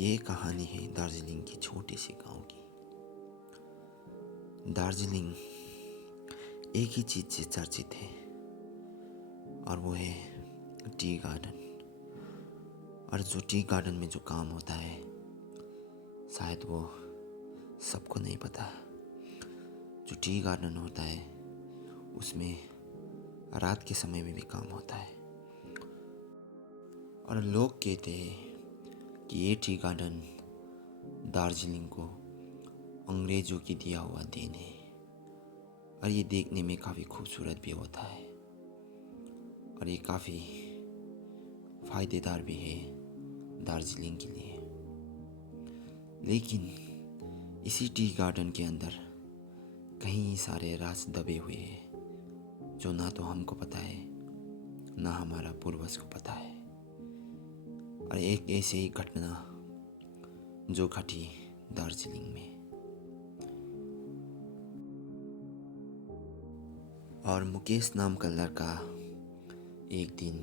ये कहानी है दार्जिलिंग की छोटे से गांव की। दार्जिलिंग एक ही चीज़ से चर्चित है और वो है टी गार्डन। और जो टी गार्डन में जो काम होता है शायद वो सबको नहीं पता। जो टी गार्डन होता है उसमें रात के समय में भी काम होता है। और लोग कहते हैं कि ये टी गार्डन दार्जिलिंग को अंग्रेज़ों की दिया हुआ देन है और ये देखने में काफ़ी खूबसूरत भी होता है और ये काफ़ी फ़ायदेदार भी है दार्जिलिंग के लिए। लेकिन इसी टी गार्डन के अंदर कई सारे राज दबे हुए हैं जो ना तो हमको पता है ना हमारा पूर्वज को पता है। और एक ऐसे ही घटना जो घटी दार्जिलिंग में। और मुकेश नाम का लड़का एक दिन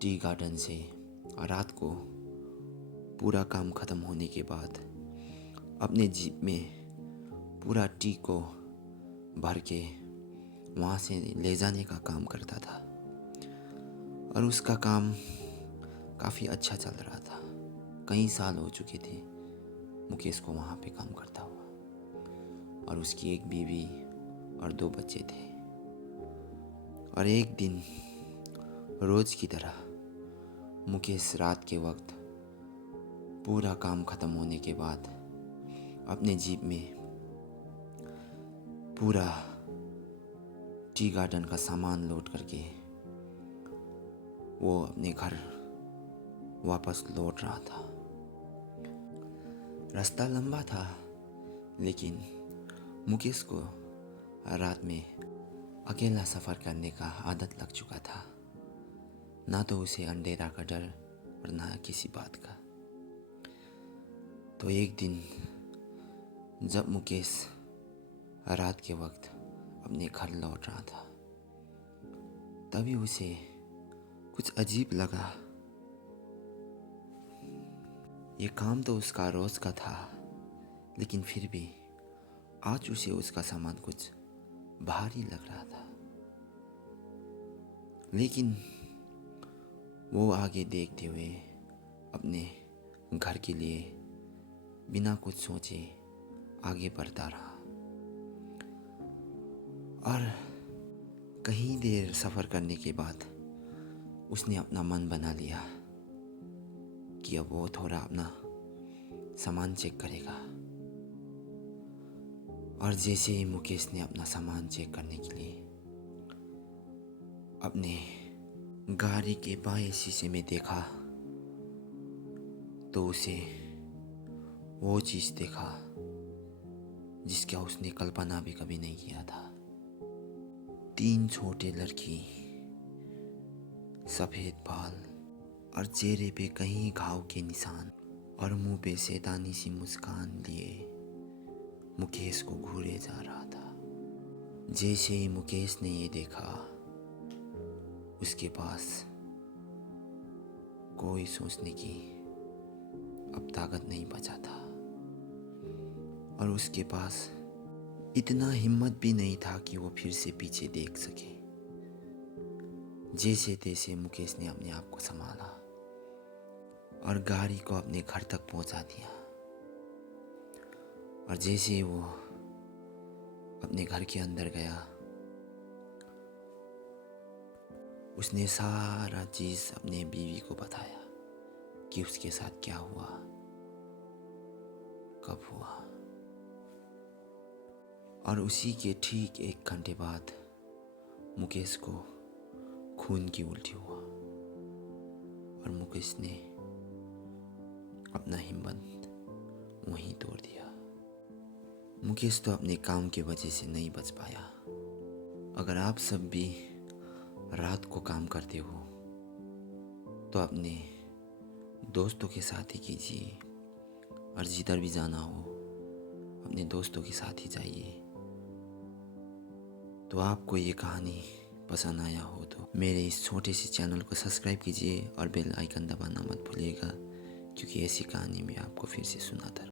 टी गार्डन से रात को पूरा काम ख़त्म होने के बाद अपने जीप में पूरा टी को भर के वहाँ से ले जाने का काम करता था। और उसका काम काफ़ी अच्छा चल रहा था। कई साल हो चुके थे मुकेश को वहाँ पे काम करता हुआ और उसकी एक बीवी और 2 बच्चे थे। और एक दिन रोज़ की तरह मुकेश रात के वक्त पूरा काम ख़त्म होने के बाद अपने जीप में पूरा टी गार्डन का सामान लोड करके वो अपने घर वापस लौट रहा था। रास्ता लंबा था लेकिन मुकेश को रात में अकेला सफ़र करने का आदत लग चुका था। ना तो उसे अंधेरा का डर और ना किसी बात का। तो एक दिन जब मुकेश रात के वक्त अपने घर लौट रहा था तभी उसे कुछ अजीब लगा। ये काम तो उसका रोज़ का था लेकिन फिर भी आज उसे उसका सामान कुछ भारी लग रहा था। लेकिन वो आगे देखते हुए अपने घर के लिए बिना कुछ सोचे आगे बढ़ता रहा। और कहीं देर सफ़र करने के बाद उसने अपना मन बना लिया कि अब वो थोड़ा अपना सामान चेक करेगा। और जैसे ही मुकेश ने अपना सामान चेक करने के लिए अपने गाड़ी के बाएं शीशे में देखा तो उसे वो चीज़ देखा जिसका उसने कल्पना भी कभी नहीं किया था। 3 छोटे लड़की, सफ़ेद बाल और चेहरे पे कहीं घाव के निशान और मुंह पे शैतानी सी मुस्कान लिए मुकेश को घूरे जा रहा था। जैसे ही मुकेश ने ये देखा उसके पास कोई सोचने की अब ताकत नहीं बचा था और उसके पास इतना हिम्मत भी नहीं था कि वो फिर से पीछे देख सके। जैसे तैसे मुकेश ने अपने आप को संभाला और गाड़ी को अपने घर तक पहुंचा दिया। और जैसे वो अपने घर के अंदर गया उसने सारा चीज़ अपने बीवी को बताया कि उसके साथ क्या हुआ, कब हुआ। और उसी के ठीक 1 घंटे बाद मुकेश को खून की उल्टी हुआ और मुकेश ने अपना हिम्मत वहीं तोड़ दिया। मुकेश तो अपने काम की वजह से नहीं बच पाया। अगर आप सब भी रात को काम करते हो तो अपने दोस्तों के साथ ही कीजिए और जिधर भी जाना हो अपने दोस्तों के साथ ही जाइए। तो आपको ये कहानी पसंद आया हो तो मेरे इस छोटे से चैनल को सब्सक्राइब कीजिए और बेल आइकन दबाना मत भूलिएगा क्योंकि ऐसी कहानी मैं आपको फिर से सुनाता रहूँगा।